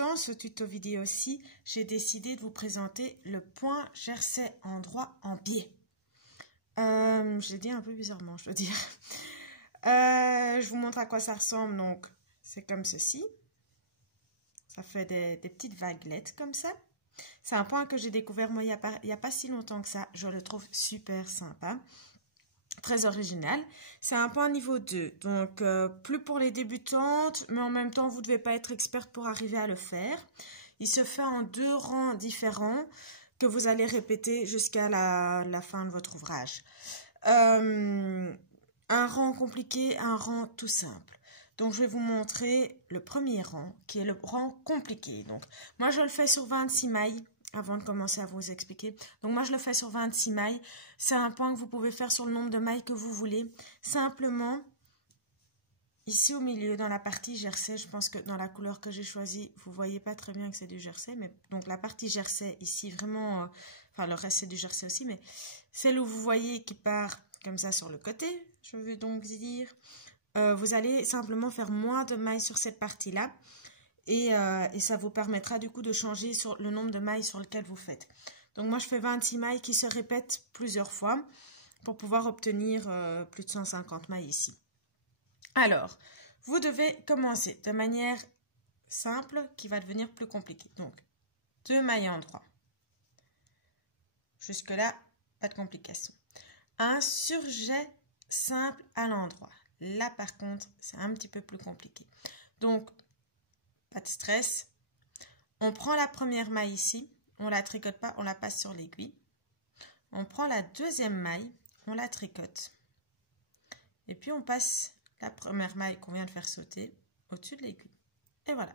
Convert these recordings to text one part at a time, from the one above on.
dans ce tuto vidéo-ci, j'ai décidé de vous présenter le point jersey endroit en biais. Je l'ai dit un peu bizarrement, je dois dire. Je vous montre à quoi ça ressemble. Donc, c'est comme ceci. Ça fait des petites vaguelettes comme ça. C'est un point que j'ai découvert moi il y a pas si longtemps que ça. Je le trouve super sympa. Très original. C'est un point niveau 2. Donc, plus pour les débutantes, mais en même temps, vous ne devez pas être experte pour arriver à le faire. Il se fait en 2 rangs différents que vous allez répéter jusqu'à la fin de votre ouvrage. Un rang compliqué, un rang tout simple. Donc, je vais vous montrer le premier rang, qui est le rang compliqué. Donc, moi, je le fais sur 26 mailles, avant de commencer à vous expliquer. Donc, moi, je le fais sur 26 mailles. C'est un point que vous pouvez faire sur le nombre de mailles que vous voulez. Simplement, ici au milieu, dans la partie jersey, je pense que dans la couleur que j'ai choisie, vous voyez pas très bien que c'est du jersey. Mais donc, la partie jersey, ici, vraiment, enfin, le reste, c'est du jersey aussi, mais celle où vous voyez qui part comme ça sur le côté, je veux donc dire... vous allez simplement faire moins de mailles sur cette partie-là et ça vous permettra du coup de changer sur le nombre de mailles sur lequel vous faites. Donc moi je fais 26 mailles qui se répètent plusieurs fois pour pouvoir obtenir plus de 150 mailles ici. Alors, vous devez commencer de manière simple qui va devenir plus compliquée. Donc, 2 mailles endroit. Jusque-là, pas de complication. Un surjet simple à l'endroit. Là, par contre, c'est un petit peu plus compliqué. Donc, pas de stress. On prend la première maille ici. On ne la tricote pas, on la passe sur l'aiguille. On prend la deuxième maille, on la tricote. Et puis, on passe la première maille qu'on vient de faire sauter au-dessus de l'aiguille. Et voilà.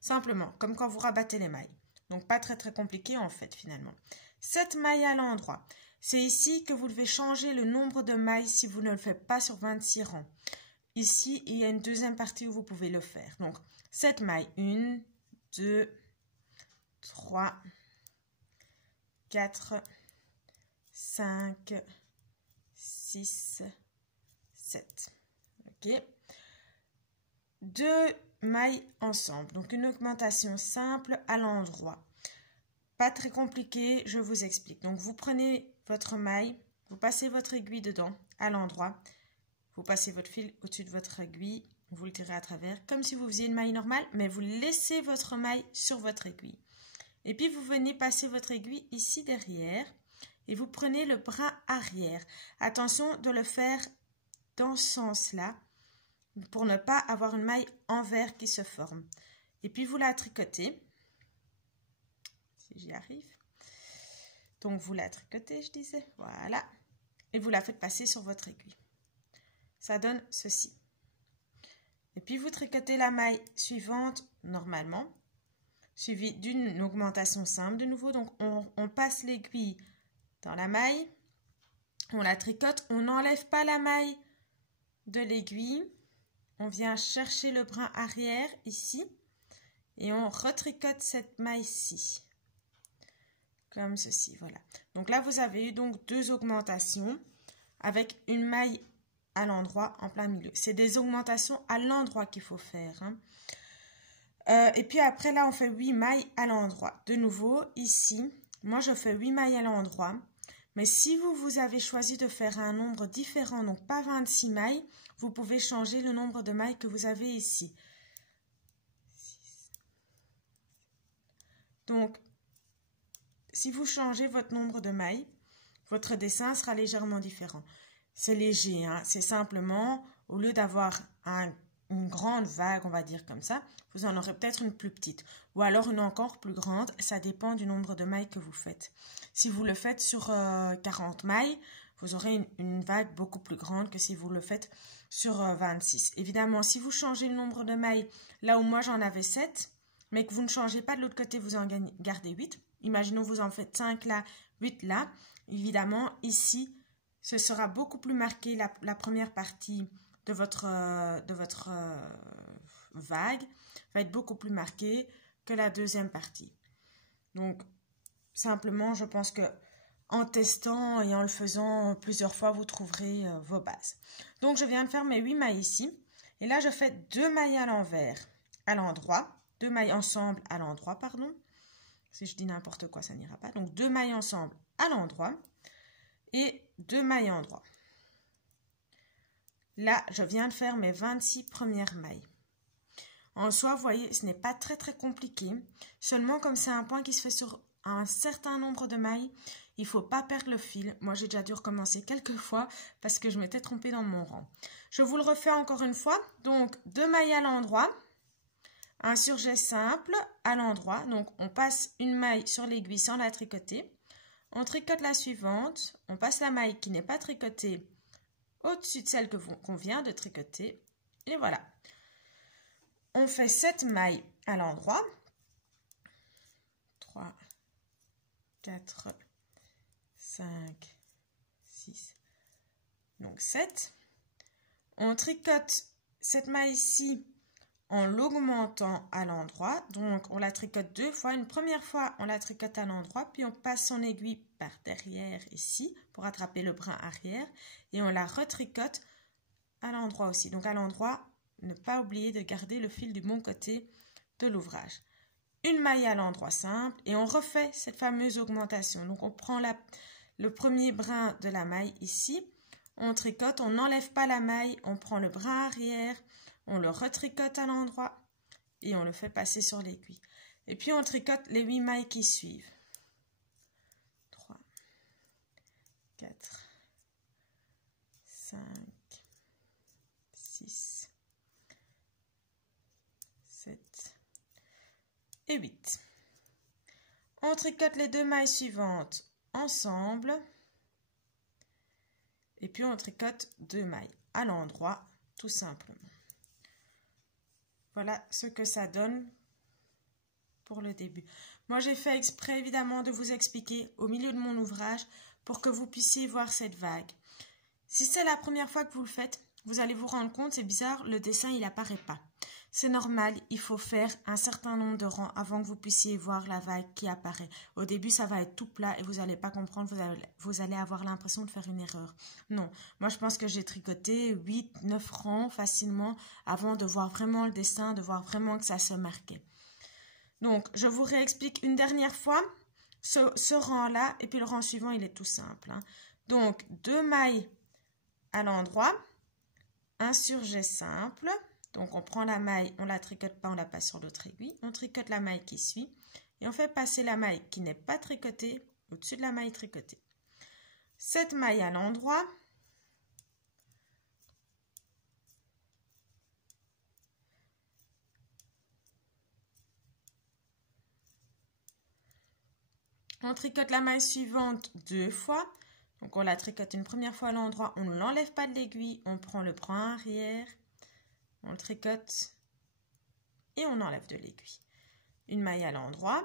Simplement, comme quand vous rabattez les mailles. Donc, pas très, très compliqué en fait, finalement. 7 mailles à l'endroit. C'est ici que vous devez changer le nombre de mailles si vous ne le faites pas sur 26 rangs. Ici, il y a une deuxième partie où vous pouvez le faire. Donc, 7 mailles. 1, 2, 3, 4, 5, 6, 7. OK. 2 mailles ensemble. Donc, une augmentation simple à l'endroit. Pas très compliqué, je vous explique. Donc, vous prenez votre maille, vous passez votre aiguille dedans, à l'endroit. Vous passez votre fil au-dessus de votre aiguille, vous le tirez à travers, comme si vous faisiez une maille normale, mais vous laissez votre maille sur votre aiguille. Et puis, vous venez passer votre aiguille ici derrière et vous prenez le brin arrière. Attention de le faire dans ce sens-là pour ne pas avoir une maille envers qui se forme. Et puis, vous la tricotez. Si j'y arrive. Donc, vous la tricotez, je disais. Voilà. Et vous la faites passer sur votre aiguille. Ça donne ceci. Et puis, vous tricotez la maille suivante, normalement, suivie d'une augmentation simple de nouveau. Donc, on passe l'aiguille dans la maille. On la tricote. On n'enlève pas la maille de l'aiguille. On vient chercher le brin arrière, ici. Et on retricote cette maille-ci. Comme ceci, voilà. Donc là, vous avez eu donc 2 augmentations avec une maille à l'endroit en plein milieu. C'est des augmentations à l'endroit qu'il faut faire. Hein. Et puis après, là, on fait 8 mailles à l'endroit. De nouveau, ici, moi, je fais 8 mailles à l'endroit. Mais si vous avez choisi de faire un nombre différent, donc pas 26 mailles, vous pouvez changer le nombre de mailles que vous avez ici. Donc, si vous changez votre nombre de mailles, votre dessin sera légèrement différent. C'est léger, hein? C'est simplement, au lieu d'avoir une grande vague, on va dire comme ça, vous en aurez peut-être une plus petite. Ou alors une encore plus grande, ça dépend du nombre de mailles que vous faites. Si vous le faites sur 40 mailles, vous aurez une vague beaucoup plus grande que si vous le faites sur 26. Évidemment, si vous changez le nombre de mailles, là où moi j'en avais 7, mais que vous ne changez pas de l'autre côté, vous en gardez 8. Imaginons vous en faites 5 là, 8 là. Évidemment, ici, ce sera beaucoup plus marqué la première partie de votre vague. Va être beaucoup plus marquée que la deuxième partie. Donc, simplement, je pense que en testant et en le faisant plusieurs fois, vous trouverez vos bases. Donc, je viens de faire mes 8 mailles ici. Et là, je fais 2 mailles à l'envers, à l'endroit. 2 mailles ensemble à l'endroit, pardon. Si je dis n'importe quoi, ça n'ira pas. Donc 2 mailles ensemble à l'endroit et 2 mailles endroit. Là, je viens de faire mes 26 premières mailles. En soi, vous voyez, ce n'est pas très compliqué. Seulement, comme c'est un point qui se fait sur un certain nombre de mailles, il ne faut pas perdre le fil. Moi, j'ai déjà dû recommencer quelques fois parce que je m'étais trompée dans mon rang. Je vous le refais encore une fois. Donc, 2 mailles à l'endroit, un surjet simple à l'endroit. Donc, on passe une maille sur l'aiguille sans la tricoter. On tricote la suivante. On passe la maille qui n'est pas tricotée au-dessus de celle qu'on vient de tricoter. Et voilà. On fait 7 mailles à l'endroit. 3, 4, 5, 6, donc 7. On tricote cette maille ici en l'augmentant à l'endroit. Donc, on la tricote 2 fois. Une première fois, on la tricote à l'endroit, puis on passe son aiguille par derrière ici pour attraper le brin arrière et on la retricote à l'endroit aussi. Donc, à l'endroit, ne pas oublier de garder le fil du bon côté de l'ouvrage. Une maille à l'endroit simple et on refait cette fameuse augmentation. Donc, on prend le premier brin de la maille ici, on tricote, on n'enlève pas la maille, on prend le brin arrière, on le retricote à l'endroit et on le fait passer sur l'aiguille. Et puis, on tricote les 8 mailles qui suivent. 3, 4, 5, 6, 7 et 8. On tricote les 2 mailles suivantes ensemble et puis on tricote 2 mailles à l'endroit tout simplement. Voilà ce que ça donne pour le début. Moi, j'ai fait exprès évidemment de vous expliquer au milieu de mon ouvrage pour que vous puissiez voir cette vague. Si c'est la première fois que vous le faites, vous allez vous rendre compte, c'est bizarre, le dessin il apparaît pas. C'est normal, il faut faire un certain nombre de rangs avant que vous puissiez voir la vague qui apparaît. Au début, ça va être tout plat et vous n'allez pas comprendre, vous allez avoir l'impression de faire une erreur. Non, moi je pense que j'ai tricoté 8, 9 rangs facilement avant de voir vraiment le dessin, de voir vraiment que ça se marquait. Donc, je vous réexplique une dernière fois ce rang-là et puis le rang suivant, il est tout simple. Hein. Donc, 2 mailles à l'endroit, un surjet simple. Donc, on prend la maille, on ne la tricote pas, on la passe sur l'autre aiguille. On tricote la maille qui suit et on fait passer la maille qui n'est pas tricotée au-dessus de la maille tricotée. 7 mailles à l'endroit. On tricote la maille suivante 2 fois. Donc, on la tricote une première fois à l'endroit, on ne l'enlève pas de l'aiguille, on prend le brin arrière. On le tricote et on enlève de l'aiguille. Une maille à l'endroit.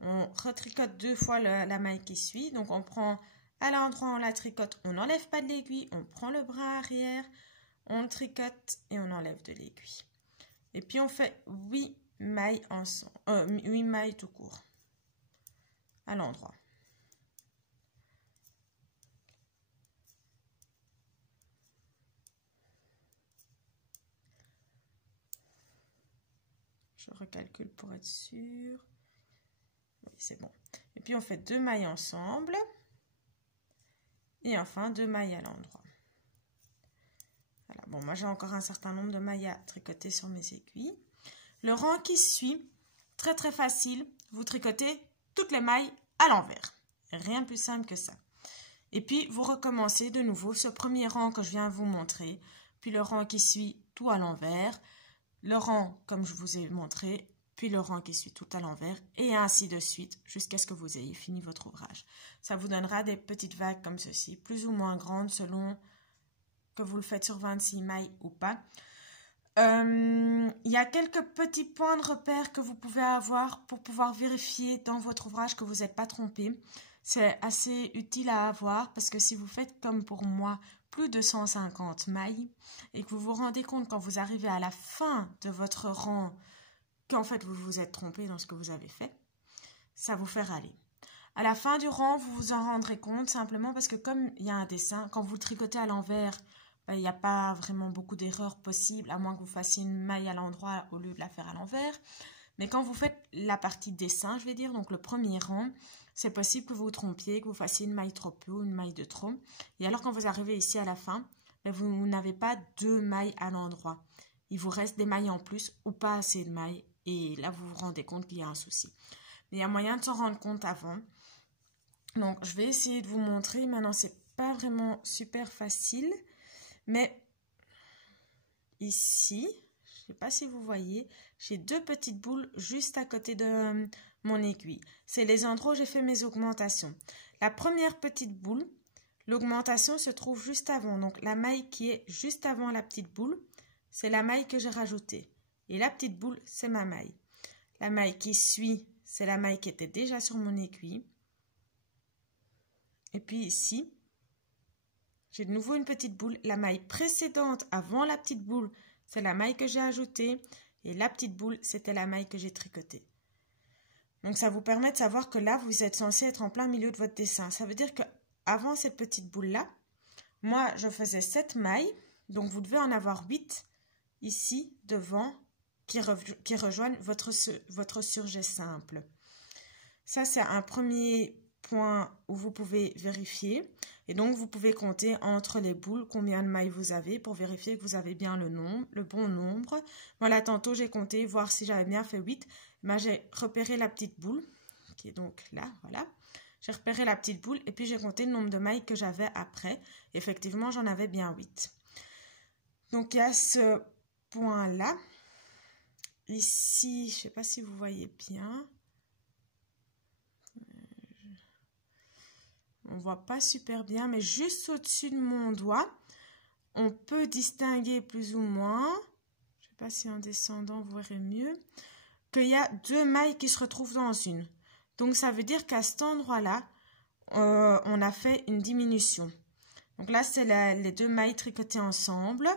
On retricote 2 fois la maille qui suit. Donc, on prend à l'endroit, on la tricote, on n'enlève pas de l'aiguille. On prend le brin arrière, on le tricote et on enlève de l'aiguille. Et puis, on fait 8 mailles ensemble, 8 mailles tout court à l'endroit. Je recalcule pour être sûr. Oui, c'est bon. Et puis, on fait 2 mailles ensemble. Et enfin, 2 mailles à l'endroit. Voilà. Bon, moi, j'ai encore un certain nombre de mailles à tricoter sur mes aiguilles. Le rang qui suit, très facile. Vous tricotez toutes les mailles à l'envers. Rien de plus simple que ça. Et puis, vous recommencez de nouveau ce premier rang que je viens de vous montrer. Puis, le rang qui suit tout à l'envers. Le rang, comme je vous ai montré, puis le rang qui suit tout à l'envers, et ainsi de suite, jusqu'à ce que vous ayez fini votre ouvrage. Ça vous donnera des petites vagues comme ceci, plus ou moins grandes selon que vous le faites sur 26 mailles ou pas. Il y a quelques petits points de repère que vous pouvez avoir pour pouvoir vérifier dans votre ouvrage que vous n'êtes pas trompé. C'est assez utile à avoir parce que si vous faites comme pour moi, plus de 150 mailles et que vous vous rendez compte quand vous arrivez à la fin de votre rang qu'en fait vous vous êtes trompé dans ce que vous avez fait, ça vous fait râler. À la fin du rang, vous vous en rendrez compte simplement parce que comme il y a un dessin, quand vous le tricotez à l'envers, il n'y a pas vraiment beaucoup d'erreurs possibles, à moins que vous fassiez une maille à l'endroit au lieu de la faire à l'envers. Mais quand vous faites la partie dessin, je vais dire, donc le premier rang, c'est possible que vous vous trompiez, que vous fassiez une maille trop peu ou une maille de trop. Et alors quand vous arrivez ici à la fin, vous n'avez pas 2 mailles à l'endroit. Il vous reste des mailles en plus ou pas assez de mailles. Et là, vous vous rendez compte qu'il y a un souci. Mais il y a moyen de s'en rendre compte avant. Donc, je vais essayer de vous montrer. Maintenant, c'est pas vraiment super facile. Mais ici, je ne sais pas si vous voyez, j'ai 2 petites boules juste à côté de mon aiguille. C'est les endroits où j'ai fait mes augmentations. La première petite boule, l'augmentation se trouve juste avant. Donc, la maille qui est juste avant la petite boule, c'est la maille que j'ai rajoutée. Et la petite boule, c'est ma maille. La maille qui suit, c'est la maille qui était déjà sur mon aiguille. Et puis ici, j'ai de nouveau une petite boule. La maille précédente avant la petite boule, c'est la maille que j'ai ajoutée. Et la petite boule, c'était la maille que j'ai tricotée. Donc ça vous permet de savoir que là, vous êtes censé être en plein milieu de votre dessin. Ça veut dire qu'avant cette petite boule-là, moi, je faisais 7 mailles. Donc vous devez en avoir 8 ici, devant, qui rejoignent votre surjet simple. Ça, c'est un premier point où vous pouvez vérifier. Et donc, vous pouvez compter entre les boules combien de mailles vous avez pour vérifier que vous avez bien le bon nombre. Voilà, tantôt, j'ai compté, voir si j'avais bien fait 8. Ben, j'ai repéré la petite boule, qui est donc là, voilà. J'ai repéré la petite boule et puis j'ai compté le nombre de mailles que j'avais après. Effectivement, j'en avais bien 8. Donc, il y a ce point-là. Ici, je ne sais pas si vous voyez bien. On ne voit pas super bien, mais juste au-dessus de mon doigt, on peut distinguer plus ou moins, je ne sais pas si en descendant vous verrez mieux, qu'il y a 2 mailles qui se retrouvent dans une. Donc, ça veut dire qu'à cet endroit-là, on a fait une diminution. Donc là, c'est les 2 mailles tricotées ensemble.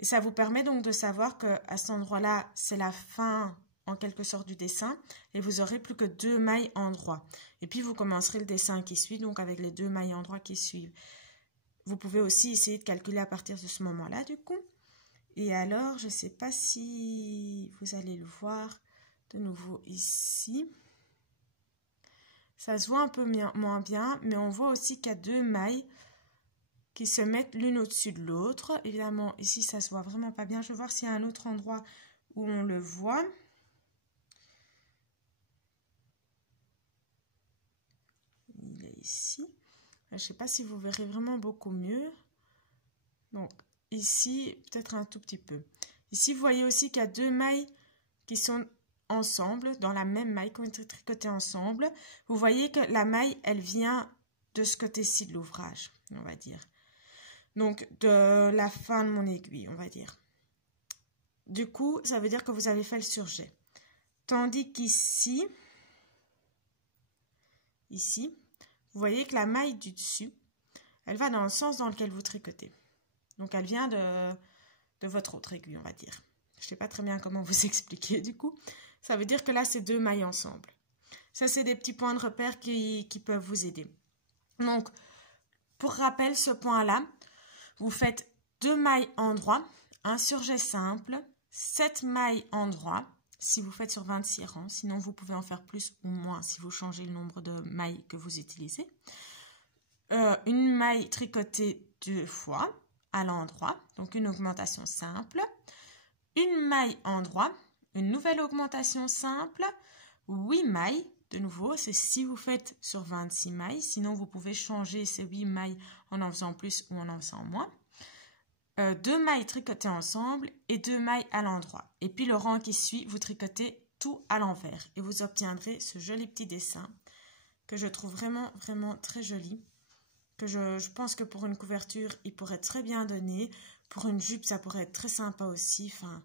Et ça vous permet donc de savoir qu'à cet endroit-là, c'est la fin en quelque sorte du dessin. Et vous aurez plus que 2 mailles endroit. Et puis, vous commencerez le dessin qui suit, donc avec les 2 mailles endroit qui suivent. Vous pouvez aussi essayer de calculer à partir de ce moment-là, du coup. Et alors, je ne sais pas si vous allez le voir de nouveau ici. Ça se voit un peu moins bien, mais on voit aussi qu'il y a 2 mailles qui se mettent l'une au-dessus de l'autre. Évidemment, ici, ça se voit vraiment pas bien. Je vais voir s'il y a un autre endroit où on le voit. Il est ici. Je ne sais pas si vous verrez vraiment beaucoup mieux. Donc, ici, peut-être un tout petit peu. Ici, vous voyez aussi qu'il y a 2 mailles qui sont ensemble, dans la même maille, qui ont été tricotées ensemble. Vous voyez que la maille, elle vient de ce côté-ci de l'ouvrage, on va dire. Donc, de la fin de mon aiguille, on va dire. Du coup, ça veut dire que vous avez fait le surjet. Tandis qu'ici, vous voyez que la maille du dessus, elle va dans le sens dans lequel vous tricotez. Donc, elle vient de votre autre aiguille, on va dire. Je ne sais pas très bien comment vous expliquer, du coup. Ça veut dire que là, c'est 2 mailles ensemble. Ça, c'est des petits points de repère qui peuvent vous aider. Donc, pour rappel, ce point-là, vous faites 2 mailles endroit, un surjet simple, 7 mailles endroit, si vous faites sur 26 rangs. Sinon, vous pouvez en faire plus ou moins si vous changez le nombre de mailles que vous utilisez. Une maille tricotée 2 fois à l'endroit, donc une augmentation simple. Une maille endroit, une nouvelle augmentation simple, 8 mailles. De nouveau, c'est si vous faites sur 26 mailles. Sinon, vous pouvez changer ces 8 mailles en faisant plus ou en faisant moins. 2 mailles tricotées ensemble et 2 mailles à l'endroit. Et puis, le rang qui suit, vous tricotez tout à l'envers. Et vous obtiendrez ce joli petit dessin que je trouve vraiment, vraiment très joli. Que je pense que pour une couverture, il pourrait très bien donner. Pour une jupe, ça pourrait être très sympa aussi. Enfin,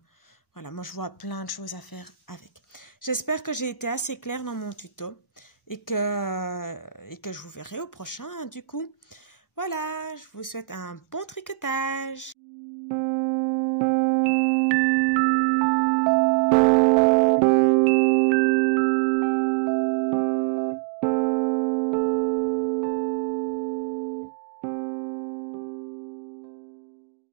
voilà, moi, je vois plein de choses à faire avec. J'espère que j'ai été assez claire dans mon tuto et que je vous verrai au prochain, du coup. Voilà, je vous souhaite un bon tricotage.